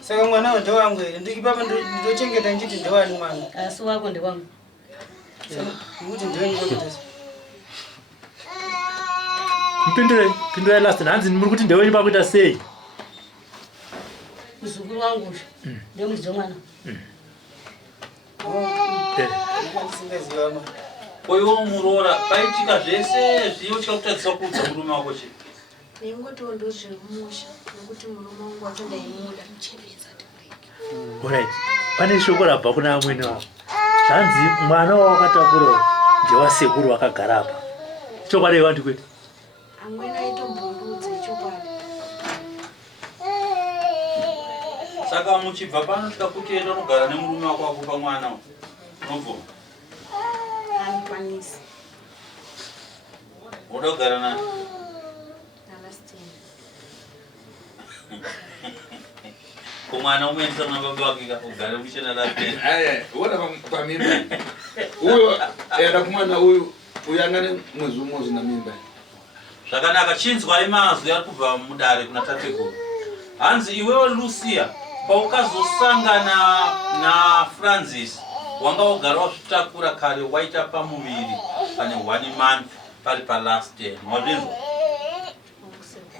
Saka mwana wacho ndewangu here. Ndikipapa ndochengeta nchiti ndewani mwana. Asi wako ndewangu. Kuti ndewenyu kuti. Mpindure Lasten. Hanzi muri kuti ndewenyu pakuita sei? Muzukuru wangu usho. Ndemudzi wemwana. Ndisingaziva mwana. Koiwo murora paitika zvese zviyo chakutadzisa kuudza murume wako chi? Nengotiwo ndozviri musha nekuti murume wangu wacho ndaimuda muchebeza. Alright. Pane shoko rabva kuna amweni wavo. Zvanzi mwana wawakatakurawo ndewasekuru wakagara apa. Chokwadi iwa ndikwete? Amweni aitombondudza chokwadi. Saka muchibva pano tikakuti unogara nemurume wako akupa mwana unobvuma? Handikwanisi. Unoda kugara naye? Kumwana umeendesa na baba wake kugara mshana la tena. Wona kwa mimba. Huyo kumwana huyu uyangane mwezi na mimba. Zvakanaka chinzwa imazwi ari kubva mudare kuna tateguru. Hanzi iwewe Lucia paukazosangana na Francis wanga ugara wazvitakura kare waita pamuviri pane 1 month pari last day. Mwadinzwa?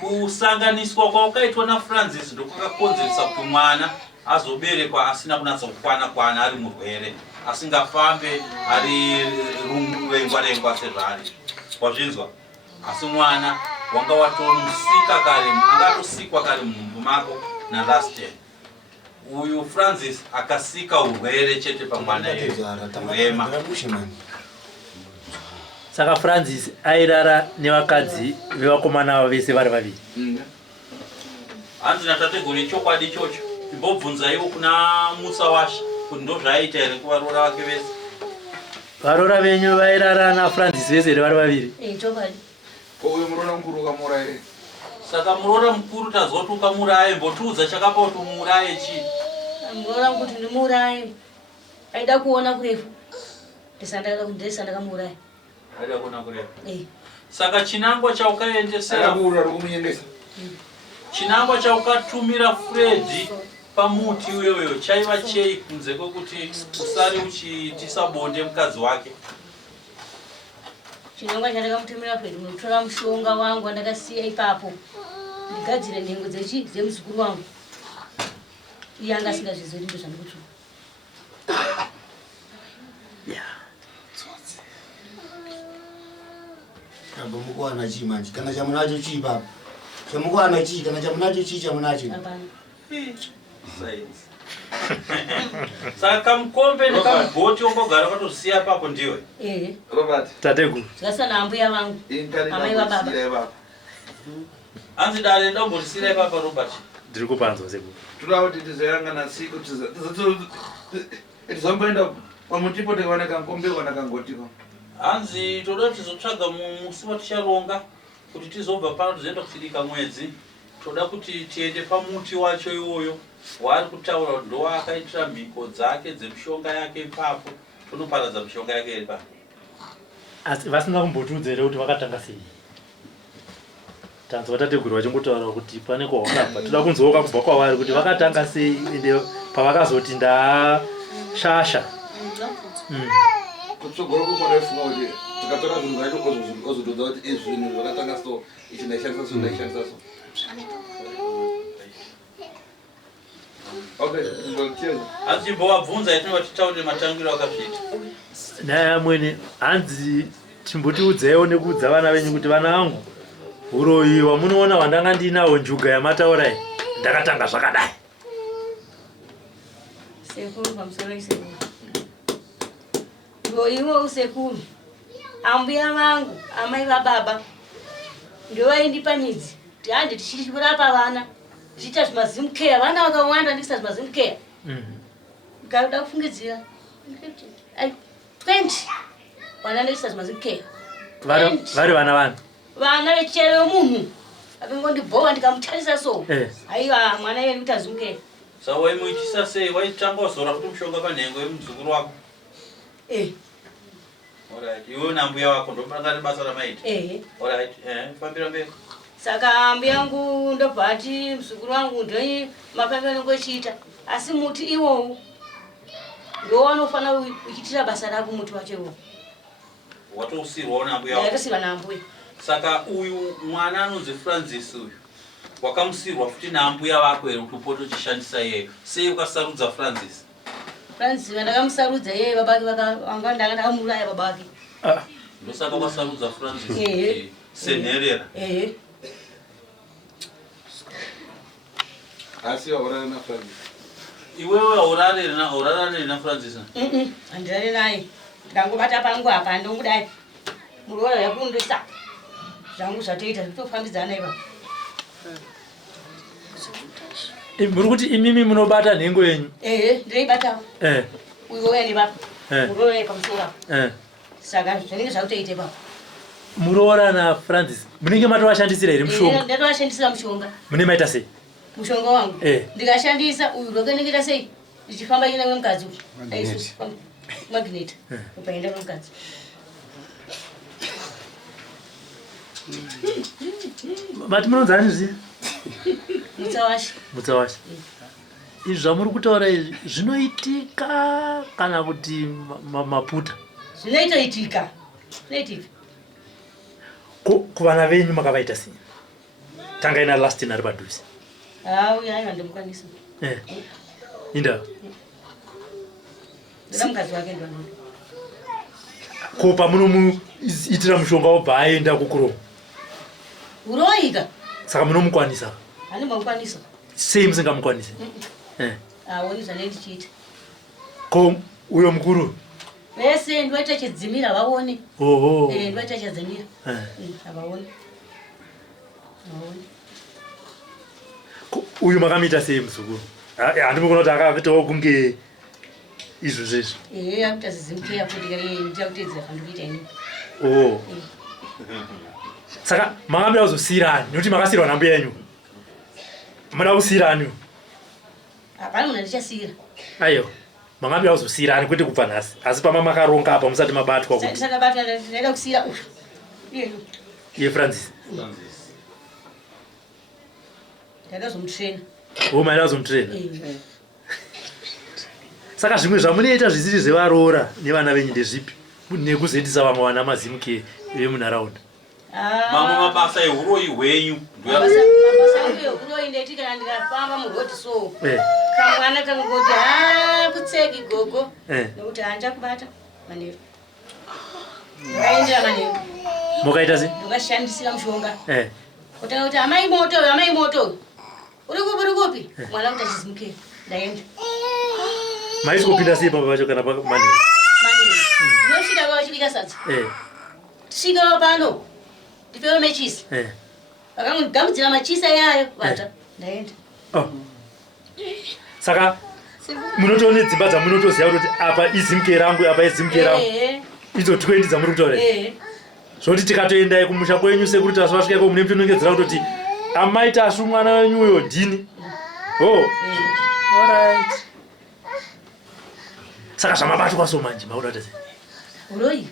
Kusanganiswa kwaukaitwa na Francis ndokwakakonzeresa kuti mwana azoberekwa asina kunatsa kukwana ari murwere, asingafambe ari rengwa sezvari. Wazvinzwa? Asi mwana wanga watomusika kare, angatosikwa kare munhumbu mako na last day. Uyu Francis akasika urwere chete pamwana urema. Saka Francis airara nevakadzi vevakomana vese vari vaviri. Hanzi natateguru ichokwadi ichocho. Imbobvunzaiwo kuna Musa Washa kuti ndozvaaita here kuvaroora vake vese. Varoora venyu vairara naFrancis vese here vari vaviri? Chokwadi. Uyu muroora mukuru ukamura here. Saka muroora mukuru tazwa kuti ukamuraye, mbotiudza chakapa kuti umuraye chii? Muroora kuti ndimuuraye. Aida kuona kurefu. Ndisandakamuuraye. Aida kuona kurefu. Saka chinangwa chaukaendesera chinangwa chaukatumira Fred pamuti uyoyo chaiva chei kunze kwekuti usari uchiitisa bonde mukadzi wake? Chinangwa chandakamutumira Fred mutora mushonga wangu wandakasiya ipapo ndigadzire nhengo dzemuzukuru wangu. Iye anga asingazvizori ndo zvandikutura. Abo mukwana chi manje kana chamunacho chi baba. Chamukwana chi kana chamunacho chi chamunacho. Science. Saka mukombe nekamugoti ongogara kwatosiya papo ndiwe? Robert. Tateguru. Zvasana ambuya vangu. Amai vababa. Hanzi dare ndombotisira ipapa Robert. Ndiri kupanzwa sekuru. Toda kuti tizoyangana siku tizomboenda pamutipo tikaona kankombe kana kangotiko. Hanzi toda tizotsvaga musi waticharonga kuti tizobva pano tizoenda kuchidika mwedzi. Toda kuti tiende pamuti wacho iwoyo wari kutaura kuti ndo akaitira mhiko dzake dzemushonga yake ipapo. Tonoparadza mushonga yake iri papo. Asi vasina kumbotiudza here kuti vakatanga sei? Tanzwa tateguru vachingotaura kuti pane kwahwakabva. Toda kunzwoka kubva kwavari kuti vakatanga sei ende pavakazoti ndashasha. Kutsogoro kumona ifunga kuti tikatora zvinhu zvacho ozotodza kuti izvi zvinhu zvakatanga so ichi ndaishandisa so ndaishandisa so. Okay, cheers. Achimbovabvunza yatinova titaurire matangiro akasvita. Naye mwene hanzi timbotiudzaiwo nekuudza vana venyu kuti vana vangu uroyi wamunoona wandanga ndinawo njuga yamataurai ndakatanga zvakadai. Sekuru pamusoro isekuru. Iwo usekuru. Ambuya vangu, amai vababa. Ndovaindipa midzi. Kuti handi tichiri kurapa vana. Tichiita zvimazimukea. Vana vakawanda ndichita zvimazimukea. Ndikada kufungidzira. 20. Vana ndichita zvimazimukea. Vari vana vana? Vana vechero yomunhu. Akangondibhova ndikamutarisa so. Aiwa mwana yeye nditazimukea. Saka waimuitisa sei? Waitanga wazora kuti mushonga panhengo yemuzukuru wako? Alright, iwe nambuya wako ndopanga basa ramaita? Alright, fambira mberi. Saka mbuya yangu ndobva ati muzukuru wangu ndoi mapambano ngochiita. Asi muti iwowo ndo wanofanira kuchitira basa rako muti wacho iwowo. Watousirwawo nambuya wako? Ndakasirwa nambuya. Saka uyu mwana anonzi Francis uyu wakamusirwa futi nambuya wako here kuti upote uchishandisa iyeyo. Sei ukasarudza Francis? Francis ndakamusarudza yeye babake vanga ndakamuraya babake. Ndosaka wakasarudza Francis senherera. Asi waurara na Francis. Iwewe aurarane na Francis? Andirare naye. Ndangobata pangu apa ndongudai. Muroora yakundoisa. Zvangu zvatoita zvitofambidzana ipa. Muri kuti imimi munobata nhengo yenyu? Ndoibatawo. Uyo wayani baba. Muroora yepamusoro. Saka zvinenge zvakutoite baba. Muroora na Francis munenge matovashandisira here mushonga? Ndatovashandisira mushonga. Mune maita sei? mushonga wangu ndikashandisa uyu rokeneketa sei ndichifamba ina wemukadzi magnet upaenda wemukadzi Mati munonzani zviya? Mutsawashi. Izvi zvamuri kutaura izvi zvinoitika kana kuti maputa? Zvinoitika. Kuvana venyu makavaita sei? Tangai na Lastin ari padhuze. Uya ndimukwanisa. Inda. Ndamukadzi wake ndo. Ko pamunomuitira mushonga wobva aenda kukuromo. Uroika. Saka munomukwanisa. Handimukwanisa. Sei musingamukwanisi? Awoni zvanendichiita. Ko uyo mukuru? Vese ndivaita chidzimira vaone. Ndivaita chidzimira. Avaoni. Uyu makamita sei muzukuru? Handimukona kuti akavitawo kunge izvo zvezvi. Akuita zizimukira futi kare ndichakutedzera pandikuita ini. Saka makambira kuzosiyirani nokuti makasiyirwa nambuya yenyu. Mada kusiyirani? Hapana munhu ndichasiyira. Aiyo. Makambira kuzosiyirani kwete kubva nhasi. Asi pama makaronga apa musati mabatwa kuti. Saka batwa ndaida kusiyira uyu. Ye Francis. Ndaida zomutrena. Maida kuzomutrena. Saka zvimwe zvamunoita zvisiri zvevaroora nevana venyu ndezvipi? Nekuzoitisa vamwe vana mazimuke vemunharaunda. Mamwe mabasa ehuroi hwenyu. Mabasa ehuroi ndaitika kana ndikafamba murodi so. Kamwana kangoti kutseki gogo. Nokuti handakubata manero. Ndakaendera manero. Mukaita sei? Ndakashandisira mushonga. Kutanga kuti amai moto. Uri kupi? Mwana kuti achizimukira. Ndaenda. Maisi kupinda sei pamba pacho kana manero? Manero. Ndosvika kwavachibika sadza. Tisvikawo pano. Ndipewe mechisi. Vakamugamudzira machisa yayo vata. Ndaenda. Saka munotoone dzimba dzamunotoziva kuti apa izimke rangu apa izimke rangu. Idzo 20 dzamuri kutaura. Zvoti tikatoendai kumusha kwenyu sekuti tasvasvikaiko mune mutonongedzera kutoti amai tashu mwana wenyu uyo dhini. Alright. Saka zvamabatwa so manje makuda kuti uroi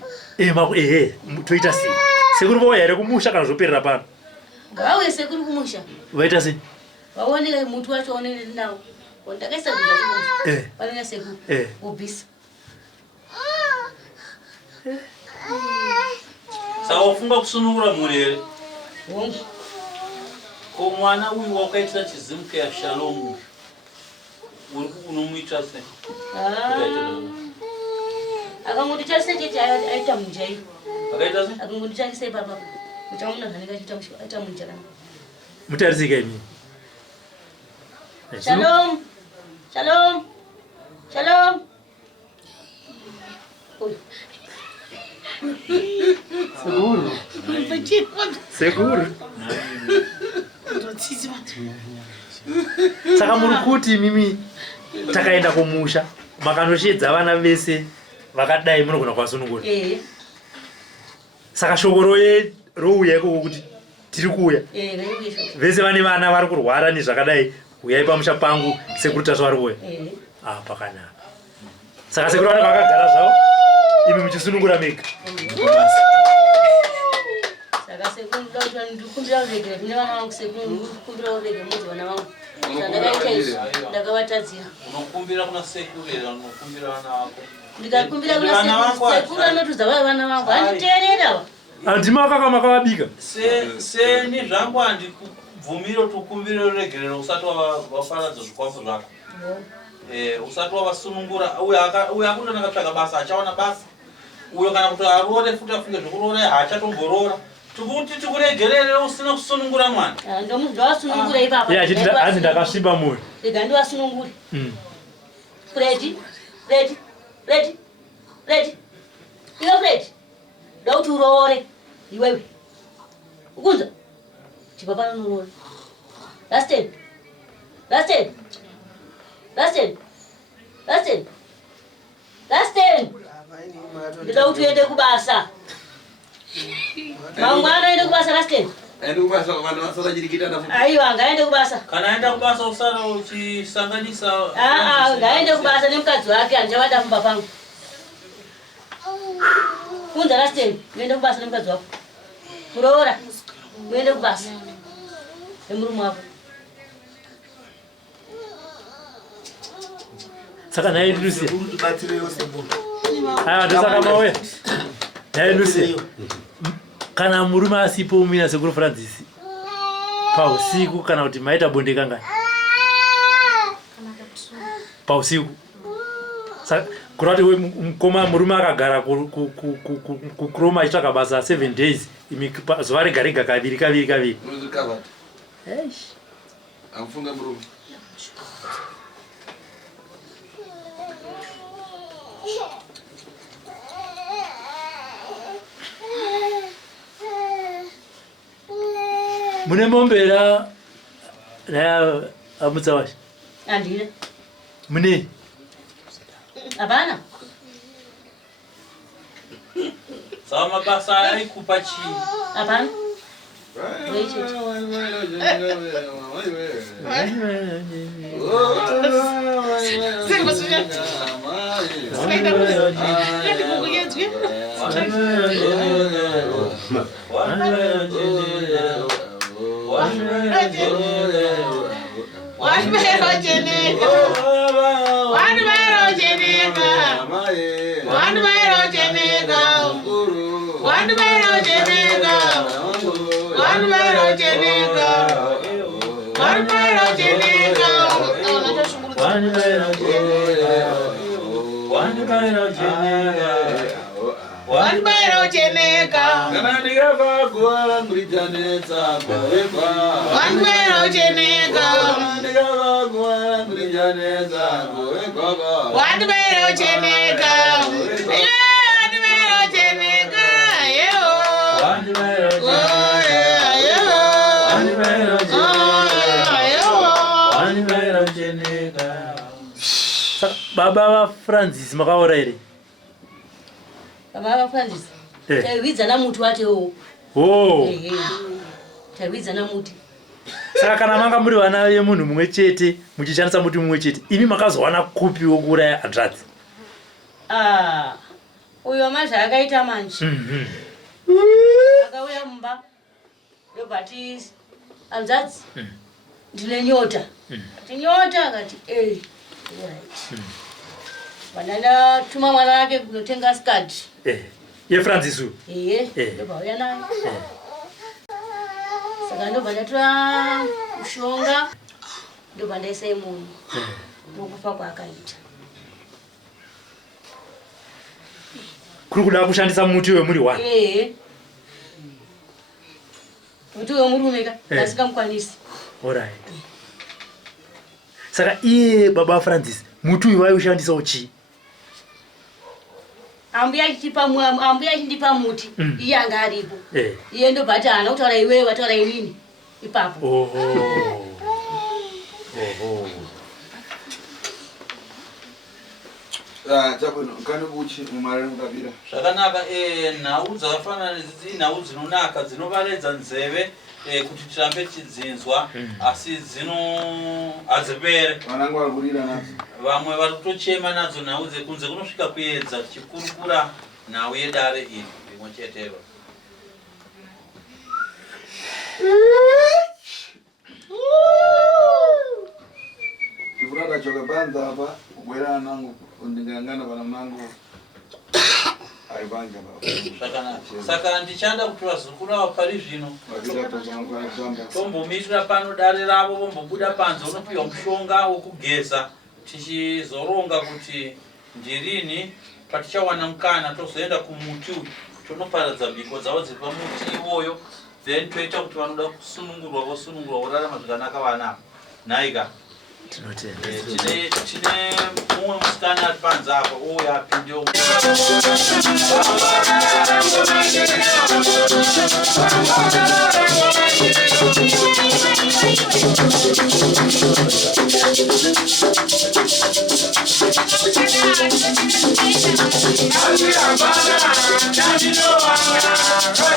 toita sei? Sekuri vauya here kumusha kana zvoperera pano? Ngavauye sekuri kumusha. Vaita sei? Vaoneka muti wacho waonere nawo. Ndakaisa zvinhu zvacho. Vanenge sekuru. Ubvisa. Saka wafunga kusunungura mhuri here? Ko mwana uyu wakaitira chizimukeya Shalom uri unomuitira sei? Akangoti tarise chete aita munjai. Akaita sei? Akangoti tarise papa. Uchaona zvanenge achiita aita munjai kana. Mutarisika imi. Shalom. Seguro. Saka muri kuti mimi takaenda kumusha makanoshedza vana vese vakadai munogona kuvasunungura. Saka shoko rouya ikoko kuti tiri kuuya. Vese vane vana vari kurwara nezvakadai uyai pamusha pangu sekuru tacho vari kuuya. Pakanaka. Saka sekuru vanenge vakagara zvavo imi muchisunungura mega. Saka sekuru ndikumbira urege kune vana vangu sekuru ndikumbira urege mudzi vana vangu. Ndakaita izvi ndakavatadzira. Unokumbira kuna sekuru here unokumbira vana vako? Ndikakumbira kuna sekuru anotudza vana vangu handiteerera. Handima kakama kavabika. Seni zvangu handikubvumira kuti ukumbire uregerero usati wafaradza zvikwafu zvako. Usati wavasunungura uyo akunda nakatsvaga basa achawana basa. Uyo kana kuti arore futi afunge zvekuroora haachatomborora. Tikuti tikuregerere usina kusunungura mwana. Ndowasunungura ipapa. Hanzi ndakasviba moyo. Rega ndiwasunungure. Ready. Iwe Fred. Dauti uroore. Iwewe. Ukunza. Chipapa uroore. Last ten. Ndauti uende kubasa. Mangwana ende kubasa last ten. Aende kubasa vanhu vasara chirikita nafuti. Aiwa ngaende kubasa. Kana aenda kubasa usara uchisanganisa. Ngaende kubasa nemukadzi wake andichavada kumba pangu. Kunza Rasten, uende kubasa nemukadzi wako. Muroora, uende kubasa. Nemurume wako. Saka naye Lucy. Tibatsirewo sebulu. Ndosaka mauya. Naye Lucy. Kana murume asipo umina sekuru Francis. Pausiku kana kuti maita bonde kangani? Pausiku. Saka kurati mukoma murume akagara kukroma achitsvaka basa 7 days. Zuva rega rega kaviri. Muzikava. Amfunga murume. Mune mombera na amutsawashi. Andile. Mune. Hapana. Sawa mabasa aikupa chini. Hapana. Baba Francis makaora ere. Baba Francis. Taiwidza na muti watewo. Taiwidza na muti. Saka kana manga muri vana vemunhu mumwe chete muchishandisa muti mumwe chete imi makazowana kupi wokuuraya hanzvadzi? Uyo mazva akaita manje. Akauya mumba ndobati hanzvadzi ndine nyota. Ati nyota akati Vananda tuma mwana wake kunotenga skati. Ye Francis u? Ndobauya naye. Saka ndobva ndatora mushonga ndobva ndaisa munhu nokufa kwaakaita. Kuri kuda kushandisa muti wemuri wani? Muti wemurume ka asikamukwanisi. Alright. Saka iye baba Francis muti uyu waiushandisawo chii? Ambuya achindipa muti iye anga aripo. Iye ndobva ati hana kutaura iwewe wataura inini ipapo. Chabwino kani kuchi mumare mukabira. Zvakanaka nhau dzakafanana idzi nhau dzinonaka dzinovaredza nzeve kuti tirambe tidzinzwa asi hadzipere. Vanangu vari kurira nadzo. Vamwe vari kutochema nadzo nhau dzekunze kunosvika kuedza tichikurukura nhau yedare iri rimwe chetero. Ndifurata choka banza apa kubwera nangu kundingangana vana mangu aibanja baba. Saka ndichada kuti vazukuru ava pari zvino tombomirira pano dare ravo vombobuda panze unopiwa mushonga wokugeza tichizoronga kuti ndirini patichawana mukana tozoenda kumuti uyu tonoparadza mbiko dzavo dziri pamuti iwoyo then toita kuti vanoda kusunungurwa vosunungurwa vorarama zvakanaka vanava. Nhaika tine mumwe musikana ari panze apa ouya apindewo. I'm Hey!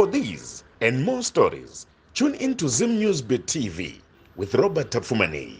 For these and more stories, tune in to Zim News Bit TV with Robert Tafumani.